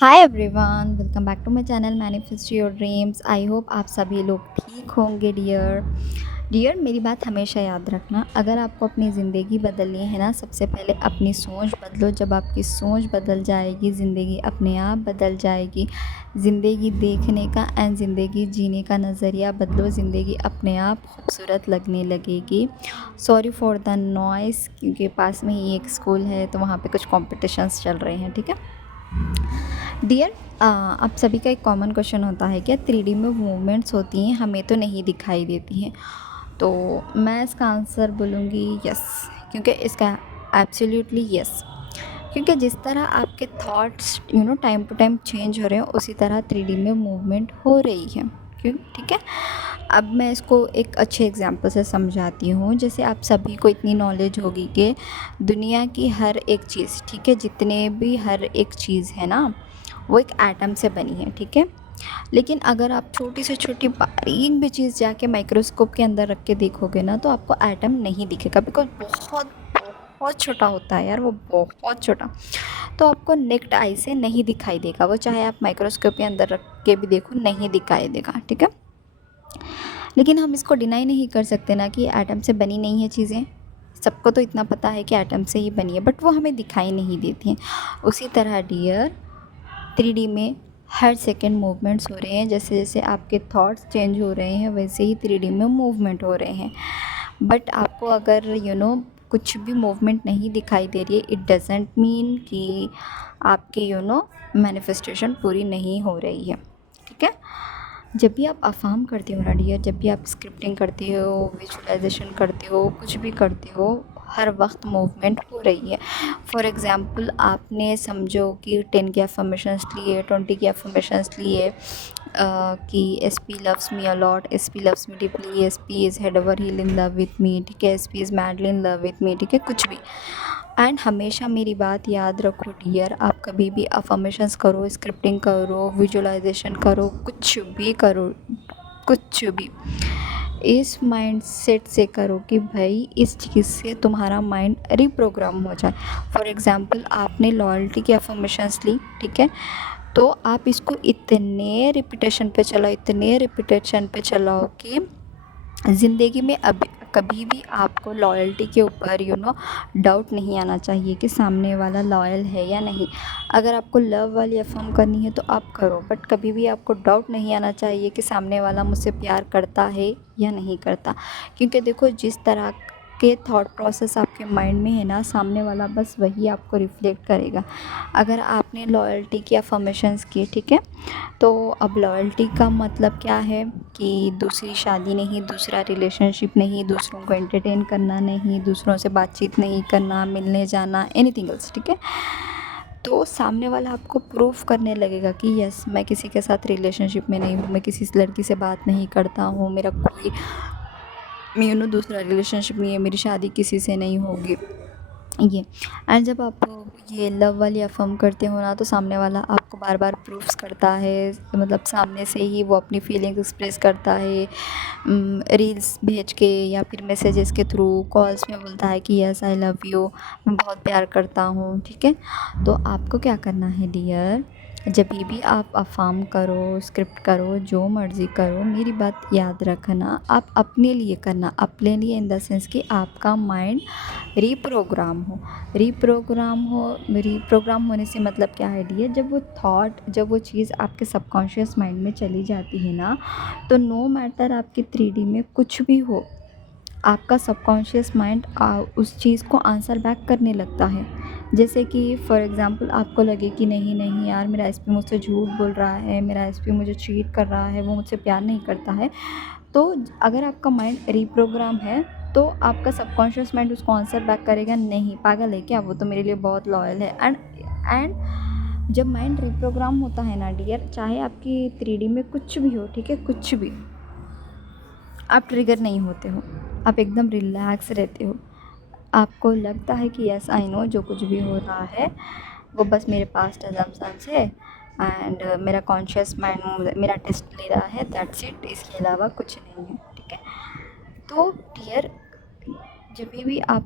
Hi everyone, welcome back to my channel manifest your dreams. I hope आप सभी लोग ठीक होंगे। डियर मेरी बात हमेशा याद रखना। अगर आपको अपनी ज़िंदगी बदलनी है ना, सबसे पहले अपनी सोच बदलो। जब आपकी सोच बदल जाएगी, ज़िंदगी अपने आप बदल जाएगी। ज़िंदगी देखने का एंड ज़िंदगी जीने का नज़रिया बदलो, ज़िंदगी अपने आप खूबसूरत लगने लगेगी। सॉरी फॉर द नॉइस, क्योंकि पास में ही एक स्कूल है तो वहाँ पे कुछ कॉम्पिटिशन्स चल रहे हैं, ठीक है। डियर, आप सभी का एक कॉमन क्वेश्चन होता है, क्या 3D में मूवमेंट्स होती हैं, हमें तो नहीं दिखाई देती हैं। तो मैं इसका आंसर बोलूँगी यस, क्योंकि इसका एब्सोल्युटली यस। क्योंकि जिस तरह आपके thoughts time to time change हो रहे हैं, उसी तरह 3D में मूवमेंट हो रही है। क्यों? ठीक है। अब मैं इसको एक अच्छे एग्जांपल से समझाती हूँ। जैसे आप सभी को इतनी नॉलेज होगी कि दुनिया की हर एक चीज़, ठीक है, जितने भी हर एक चीज़ है ना, वो एक एटम से बनी है, ठीक है। लेकिन अगर आप छोटी से छोटी बारीक भी चीज़ जाके माइक्रोस्कोप के अंदर रख के देखोगे ना, तो आपको एटम नहीं दिखेगा, बिकॉज बहुत बहुत छोटा होता है यार, वो बहुत छोटा। तो आपको नेक्ड आई से नहीं दिखाई देगा वो, चाहे आप माइक्रोस्कोप के अंदर रख के भी देखो, नहीं दिखाई देगा, ठीक है। लेकिन हम इसको डिनाई नहीं कर सकते ना कि एटम से बनी नहीं है चीज़ें। सबको तो इतना पता है कि एटम से ही बनी है, बट वो हमें दिखाई नहीं देती हैं। उसी तरह डियर, 3D में हर सेकंड मूवमेंट्स हो रहे हैं। जैसे जैसे आपके थॉट्स चेंज हो रहे हैं, वैसे ही 3D में मूवमेंट हो रहे हैं। बट आपको अगर कुछ भी मूवमेंट नहीं दिखाई दे रही है, इट डजेंट मीन कि आपकी मैनिफेस्टेशन पूरी नहीं हो रही है, ठीक है। जब भी आप अफ़र्म करते हो ना डियर, जब भी आप स्क्रिप्टिंग करते हो, विजुअलाइजेशन करते हो, कुछ भी करते हो, हर वक्त मूवमेंट हो रही है। फॉर एग्ज़ाम्पल, आपने समझो कि 10 के अफर्मेशंस लिए, 20 के अफर्मेशंस लिए, कि S P loves me a lot, S P loves me deeply, S P is head over heel in love with me, ठीक है, S P is madly in love with me, ठीक है, कुछ भी। एंड हमेशा मेरी बात याद रखो डियर, आप कभी भी अफर्मेशंस करो, स्क्रिप्टिंग करो, विजुअलाइजेशन करो, कुछ भी करो, कुछ भी इस माइंडसेट से करो कि भाई इस चीज़ से तुम्हारा माइंड रिप्रोग्राम हो जाए। फॉर एग्ज़ाम्पल, आपने लॉयल्टी की अफर्मेशंस ली, ठीक है, तो आप इसको इतने रिपीटेशन पे चलाओ, इतने रिपीटेशन पे चलाओ कि ज़िंदगी में अब कभी भी आपको लॉयल्टी के ऊपर डाउट नहीं आना चाहिए कि सामने वाला लॉयल है या नहीं। अगर आपको लव वाली अफर्म करनी है तो आप करो, बट कभी भी आपको डाउट नहीं आना चाहिए कि सामने वाला मुझसे प्यार करता है या नहीं करता। क्योंकि देखो, जिस तरह के थॉट प्रोसेस आपके माइंड में है ना, सामने वाला बस वही आपको रिफ्लेक्ट करेगा। अगर आपने लॉयल्टी की अफर्मेशंस की, ठीक है, तो अब लॉयल्टी का मतलब क्या है कि दूसरी शादी नहीं, दूसरा रिलेशनशिप नहीं, दूसरों को एंटरटेन करना नहीं, दूसरों से बातचीत नहीं करना, मिलने जाना, एनीथिंग एल्स, ठीक है। तो सामने वाला आपको प्रूफ करने लगेगा कि यस, मैं किसी के साथ रिलेशनशिप में नहीं हूँ, मैं किसी लड़की से बात नहीं करता हूँ, मेरा कोई दूसरा रिलेशनशिप नहीं है, मेरी शादी किसी से नहीं होगी, ये। एंड जब आप ये लव वाली अफ़र्म करते हो ना, तो सामने वाला आपको बार बार प्रूफ्स करता है, मतलब सामने से ही वो अपनी फीलिंग्स एक्सप्रेस करता है, रील्स भेज के या फिर मैसेजेस के थ्रू, कॉल्स में बोलता है कि यस आई लव यू, मैं बहुत प्यार करता हूँ, ठीक है। तो आपको क्या करना है डियर, जब भी आप अफ़र्म करो, स्क्रिप्ट करो, जो मर्ज़ी करो, मेरी बात याद रखना, आप अपने लिए करना। अपने लिए इन द सेंस कि आपका माइंड रीप्रोग्राम हो। रीप्रोग्राम होने से मतलब क्या है डियर, जब वो थॉट, जब वो चीज़ आपके सबकॉन्शियस माइंड में चली जाती है ना, तो नो मैटर आपकी 3D में कुछ भी हो, आपका सबकॉन्शियस माइंड उस चीज़ को आंसर बैक करने लगता है। जैसे कि फॉर एग्ज़ाम्पल, आपको लगे कि नहीं नहीं यार, मेरा एसपी मुझसे झूठ बोल रहा है, मेरा एसपी मुझे चीट कर रहा है, वो मुझसे प्यार नहीं करता है। तो अगर आपका माइंड रीप्रोग्राम है, तो आपका सबकॉन्शियस माइंड उसको आंसर बैक करेगा, नहीं पागल है क्या, वो तो मेरे लिए बहुत लॉयल है। एंड जब माइंड रीप्रोग्राम होता है ना डियर, चाहे आपकी 3D में कुछ भी हो, ठीक है, कुछ भी, आप ट्रिगर नहीं होते हो, आप एकदम रिलैक्स रहते हो। आपको लगता है कि यस आई नो, जो कुछ भी हो रहा है वो बस मेरे पास्ट अजम्पशंस है, एंड मेरा कॉन्शियस माइंड मेरा टेस्ट ले रहा है, दैट्स इट, इसके अलावा कुछ नहीं है, ठीक है। तो डियर, जब भी आप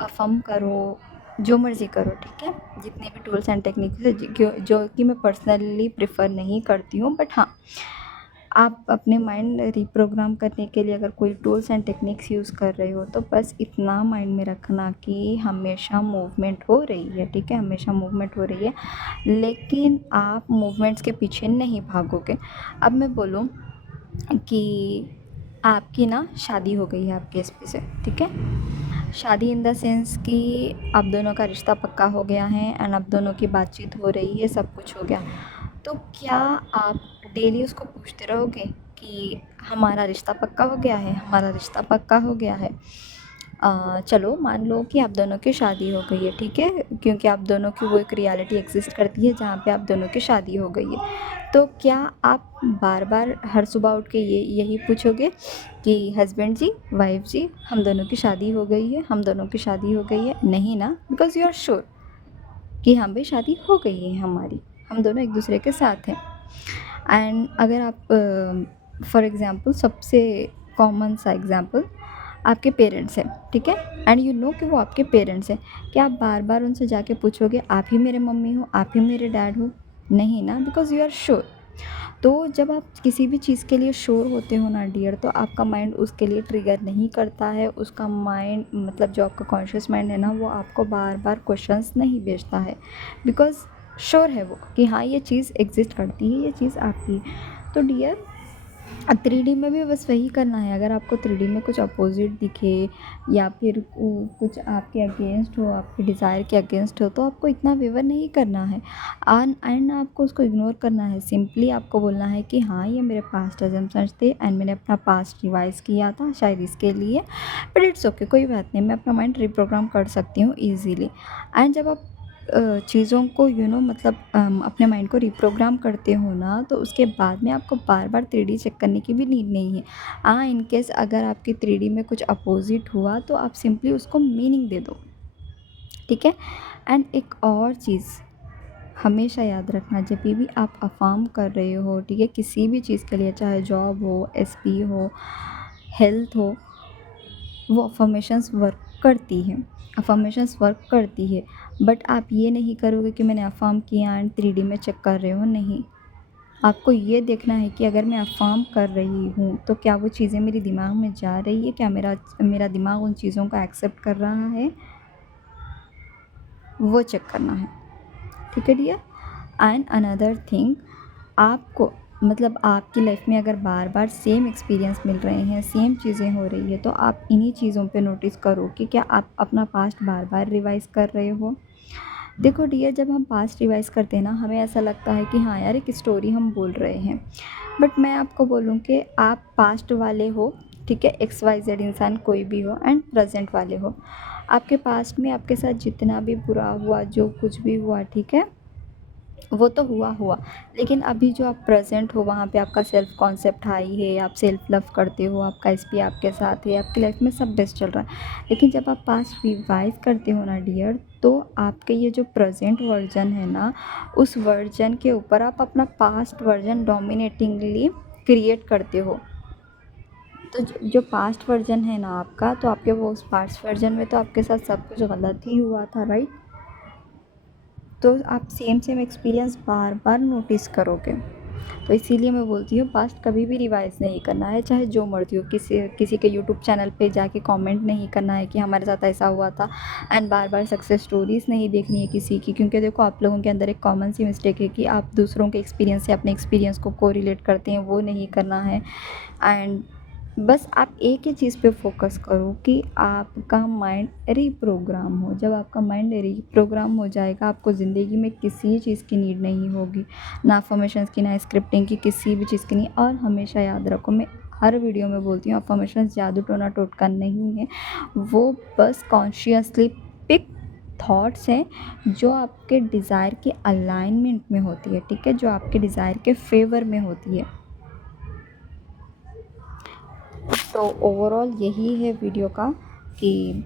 अफर्म करो, जो मर्ज़ी करो, ठीक है। जितने भी टूल्स एंड टेक्निक्स है जो कि मैं पर्सनली प्रेफर नहीं करती हूँ, बट हाँ, आप अपने माइंड रिप्रोग्राम करने के लिए अगर कोई टूल्स एंड टेक्निक्स यूज़ कर रहे हो तो बस इतना माइंड में रखना कि हमेशा मूवमेंट हो रही है, ठीक है, हमेशा मूवमेंट हो रही है, लेकिन आप मूवमेंट्स के पीछे नहीं भागोगे। अब मैं बोलूँ कि आपकी ना शादी हो गई है आपके एसपी से, ठीक है। शादी इन द सेंस कि आप दोनों का रिश्ता पक्का हो गया है एंड आप दोनों की बातचीत हो रही है, सब कुछ हो गया। तो क्या आप डेली उसको पूछते रहोगे कि हमारा रिश्ता पक्का हो गया है, हमारा रिश्ता पक्का हो गया है? चलो मान लो कि आप दोनों की शादी हो गई है, ठीक है, क्योंकि आप दोनों की वो एक रियलिटी एग्जिस्ट करती है जहाँ पे आप दोनों की शादी हो गई है। तो क्या आप बार बार हर सुबह उठ के यही पूछोगे कि हस्बैंड जी, वाइफ जी, हम दोनों की शादी हो गई है, हम दोनों की शादी हो गई है? नहीं ना, बिकॉज़ यू आर श्योर कि हाँ भाई शादी हो गई है हमारी, हम दोनों एक दूसरे के साथ हैं। एंड अगर आप फॉर एग्ज़ाम्पल सबसे कॉमन सा एग्ज़ाम्पल आपके पेरेंट्स हैं, ठीक है, एंड यू नो कि वो आपके पेरेंट्स हैं, क्या आप बार बार उनसे जाके पूछोगे आप ही मेरे मम्मी हो, आप ही मेरे डैड हो? नहीं ना, बिकॉज़ यू आर श्योर। तो जब आप किसी भी चीज़ के लिए श्योर होते हो ना डियर, तो आपका माइंड उसके लिए ट्रिगर नहीं करता है, उसका माइंड मतलब जो आपका कॉन्शियस माइंड है ना, वो आपको बार बार क्वेश्चंस नहीं भेजता है, बिकॉज़ श्योर है वो कि हाँ ये चीज़ एग्जिस्ट करती है, ये चीज़ आपकी है। तो डियर 3D में भी बस वही करना है। अगर आपको 3D में कुछ अपोजिट दिखे या फिर कुछ आपके अगेंस्ट हो, आपके डिज़ायर के अगेंस्ट हो, तो आपको इतना वेवर नहीं करना है एंड आपको उसको इग्नोर करना है। सिंपली आपको बोलना है कि हाँ ये मेरे पास्ट अजम्पशंस थे एंड मैंने अपना पास्ट रिवाइज किया था शायद इसके लिए, बट इट्स ओके, कोई बात नहीं, मैं अपना माइंड रिप्रोग्राम कर सकती हूँ ईजीली। एंड जब आप चीज़ों को मतलब अपने माइंड को रिप्रोग्राम करते हो ना, तो उसके बाद में आपको बार बार 3D चेक करने की भी नीड नहीं है। हाँ, इन केस अगर आपकी 3D में कुछ अपोजिट हुआ तो आप सिंपली उसको मीनिंग दे दो, ठीक है। एंड एक और चीज़ हमेशा याद रखना, जब भी आप अफर्म कर रहे हो, ठीक है, किसी भी चीज़ के लिए, चाहे जॉब हो, एसपी हो, हेल्थ हो, वो अफर्मेशंस वर्क करती है, अफर्मेशंस वर्क करती है। बट आप ये नहीं करोगे कि मैंने अफर्म किया एंड 3D में चेक कर रहे हो, नहीं। आपको ये देखना है कि अगर मैं अफर्म कर रही हूँ तो क्या वो चीज़ें मेरे दिमाग में जा रही है, क्या मेरा मेरा दिमाग उन चीज़ों को एक्सेप्ट कर रहा है, वो चेक करना है, ठीक है डियर। एंड अनदर थिंग, आपको मतलब आपकी लाइफ में अगर बार बार सेम एक्सपीरियंस मिल रहे हैं, सेम चीज़ें हो रही है, तो आप इन्हीं चीज़ों पे नोटिस करो कि क्या आप अपना पास्ट बार बार रिवाइज़ कर रहे हो। देखो डियर, जब हम पास्ट रिवाइज़ करते हैं ना, हमें ऐसा लगता है कि हाँ यार एक स्टोरी हम बोल रहे हैं, बट मैं आपको बोलूँ कि आप पास्ट वाले हो, ठीक है, XYZ इंसान कोई भी हो, एंड प्रेजेंट वाले हो। आपके पास्ट में आपके साथ जितना भी बुरा हुआ, जो कुछ भी हुआ, ठीक है, वो तो हुआ हुआ, लेकिन अभी जो आप प्रेजेंट हो वहाँ पे आपका सेल्फ कॉन्सेप्ट हाई है, आप सेल्फ लव करते हो, आपका एसपी आपके साथ है, आपकी लाइफ में सब बेस्ट चल रहा है। लेकिन जब आप पास्ट रिवाइज करते हो ना डियर, तो आपके ये जो प्रेजेंट वर्जन है ना, उस वर्जन के ऊपर आप अपना पास्ट वर्जन डोमिनेटिंगली क्रिएट करते हो। तो जो पास्ट वर्जन है ना आपका, तो आपके वो उस पास्ट वर्जन में तो आपके साथ सब कुछ गलत ही हुआ था, राइट। तो आप सेम सेम एक्सपीरियंस बार बार नोटिस करोगे। तो इसीलिए मैं बोलती हूँ पास्ट कभी भी रिवाइज़ नहीं करना है, चाहे जो मर्ज़ी हो। किसी किसी के यूट्यूब चैनल पे जाके कमेंट नहीं करना है कि हमारे साथ ऐसा हुआ था, and bar bar success stories नहीं देखनी है किसी की, क्योंकि देखो आप लोगों के अंदर एक कॉमन सी मिस्टेक है कि आप दूसरों के एक्सपीरियंस से अपने एक्सपीरियंस को कोरिलेट करते हैं, वो नहीं करना है। एंड बस आप एक ही चीज़ पे फोकस करो कि आपका माइंड रीप्रोग्राम हो। जब आपका माइंड रीप्रोग्राम हो जाएगा, आपको ज़िंदगी में किसी चीज़ की नीड नहीं होगी, ना अफर्मेशंस की, ना स्क्रिप्टिंग की, किसी भी चीज़ की नहीं। और हमेशा याद रखो, मैं हर वीडियो में बोलती हूँ, अफर्मेशंस जादू टोना टोटका नहीं है, वो बस कॉन्शियसली पिक थॉट्स हैं जो आपके डिज़ायर के अलाइनमेंट में होती है, ठीक है, जो आपके डिज़ायर के फेवर में होती है। तो ओवरऑल यही है वीडियो का कि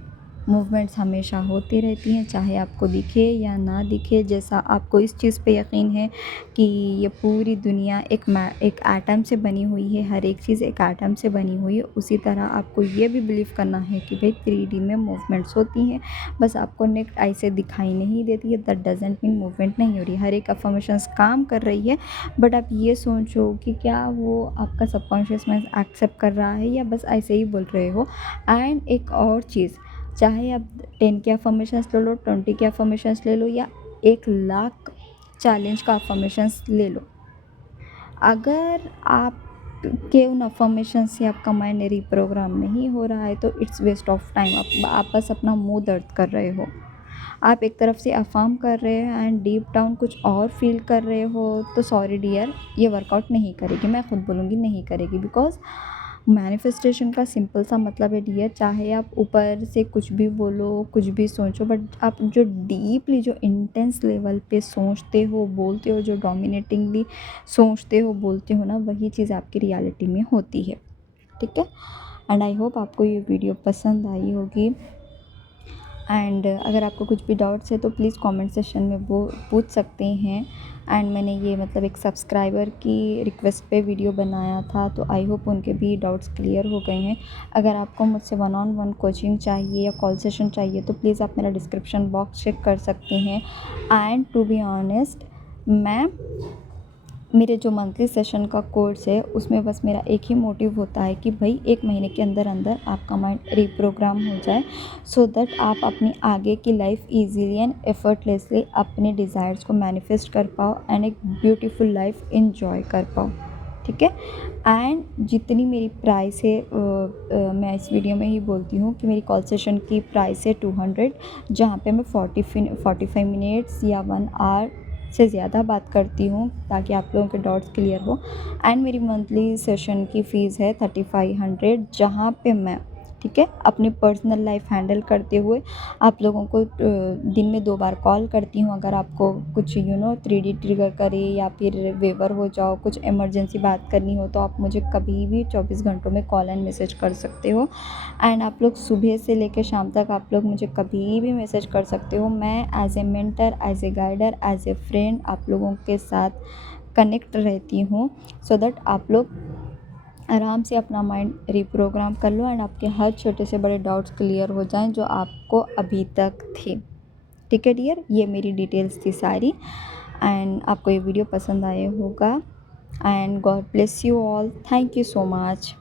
मूवमेंट्स हमेशा होती रहती हैं, चाहे आपको दिखे या ना दिखे। जैसा आपको इस चीज़ पे यकीन है कि ये पूरी दुनिया एक एटम से बनी हुई है, हर एक चीज़ एक एटम से बनी हुई है, उसी तरह आपको ये भी बिलीव करना है कि भाई 3D में मूवमेंट्स होती हैं, बस आपको नेक्स्ट आई से दिखाई नहीं देती है। दैट डजेंट मीन मूवमेंट नहीं हो रही। हर एक अफर्मेशंस काम कर रही है, बट आप ये सोचो कि क्या वो आपका सबकॉन्शियस माइंड एक्सेप्ट कर रहा है या बस ऐसे ही बोल रहे हो। एंड एक और चीज़, चाहे आप 10 के अफर्मेशंस ले लो, 20 के अफर्मेशंस ले लो या 1,00,000 चैलेंज का अफर्मेशंस ले लो, अगर आप के उन अफर्मेशन से आपका माइंड रिप्रोग्राम नहीं हो रहा है तो इट्स वेस्ट ऑफ टाइम। आप बस अपना मुंह दर्द कर रहे हो। आप एक तरफ से अफर्म कर रहे हो एंड डीप डाउन कुछ और फील कर रहे हो, तो सॉरी डियर, ये वर्कआउट नहीं करेगी। मैं खुद बोलूँगी नहीं करेगी, बिकॉज मैनिफेस्टेशन का सिंपल सा मतलब है डियर, चाहे आप ऊपर से कुछ भी बोलो, कुछ भी सोचो, बट आप जो डीपली, जो इंटेंस लेवल पे सोचते हो, बोलते हो, जो डोमिनेटिंगली सोचते हो, बोलते हो ना, वही चीज़ आपकी रियलिटी में होती है। ठीक है। एंड आई होप आपको ये वीडियो पसंद आई होगी। एंड अगर आपको कुछ भी डाउट्स है तो प्लीज़ कमेंट सेक्शन में वो पूछ सकते हैं। एंड मैंने ये मतलब एक सब्सक्राइबर की रिक्वेस्ट पे वीडियो बनाया था, तो आई होप उनके भी डाउट्स क्लियर हो गए हैं। अगर आपको मुझसे 1-on-1 कोचिंग चाहिए या कॉल सेशन चाहिए तो प्लीज़ आप मेरा डिस्क्रिप्शन बॉक्स चेक कर सकते हैं। एंड टू बी ऑनेस्ट, मैं मेरे जो मंथली सेशन का कोर्स है उसमें बस मेरा एक ही मोटिव होता है कि भाई 1 महीने के अंदर अंदर आपका माइंड रिप्रोग्राम हो जाए, सो दैट आप अपनी आगे की लाइफ इजीली एंड एफर्टलेसली अपने डिज़ायर्स को मैनिफेस्ट कर पाओ एंड एक ब्यूटीफुल लाइफ इंजॉय कर पाओ। ठीक है। एंड जितनी मेरी प्राइस है, मैं इस वीडियो में ही बोलती हूँ कि मेरी कॉल सेशन की प्राइस है 200, जहाँ पे मैं 45 मिनट्स या 1 आवर से ज़्यादा बात करती हूँ ताकि आप लोगों के डाउट्स क्लियर हो। एंड मेरी मंथली सेशन की फ़ीस है 3500, जहाँ पे मैं, ठीक है, अपनी पर्सनल लाइफ हैंडल करते हुए आप लोगों को दिन में 2 बार कॉल करती हूँ। अगर आपको कुछ 3D ट्रिगर करे या फिर वेवर हो जाओ, कुछ इमरजेंसी बात करनी हो, तो आप मुझे कभी भी 24 घंटों में कॉल एंड मैसेज कर सकते हो। एंड आप लोग सुबह से लेकर शाम तक आप लोग मुझे कभी भी मैसेज कर सकते हो। मैं as a mentor, as a guider, as a friend आप लोगों के साथ कनेक्ट रहती हूँ, सो दैट आप लोग आराम से अपना माइंड रिप्रोग्राम कर लो एंड आपके हर छोटे से बड़े डाउट्स क्लियर हो जाएं जो आपको अभी तक थे। ठीक है डियर, ये मेरी डिटेल्स थी सारी। एंड आपको ये वीडियो पसंद आया होगा। And God bless you all. Thank you so much.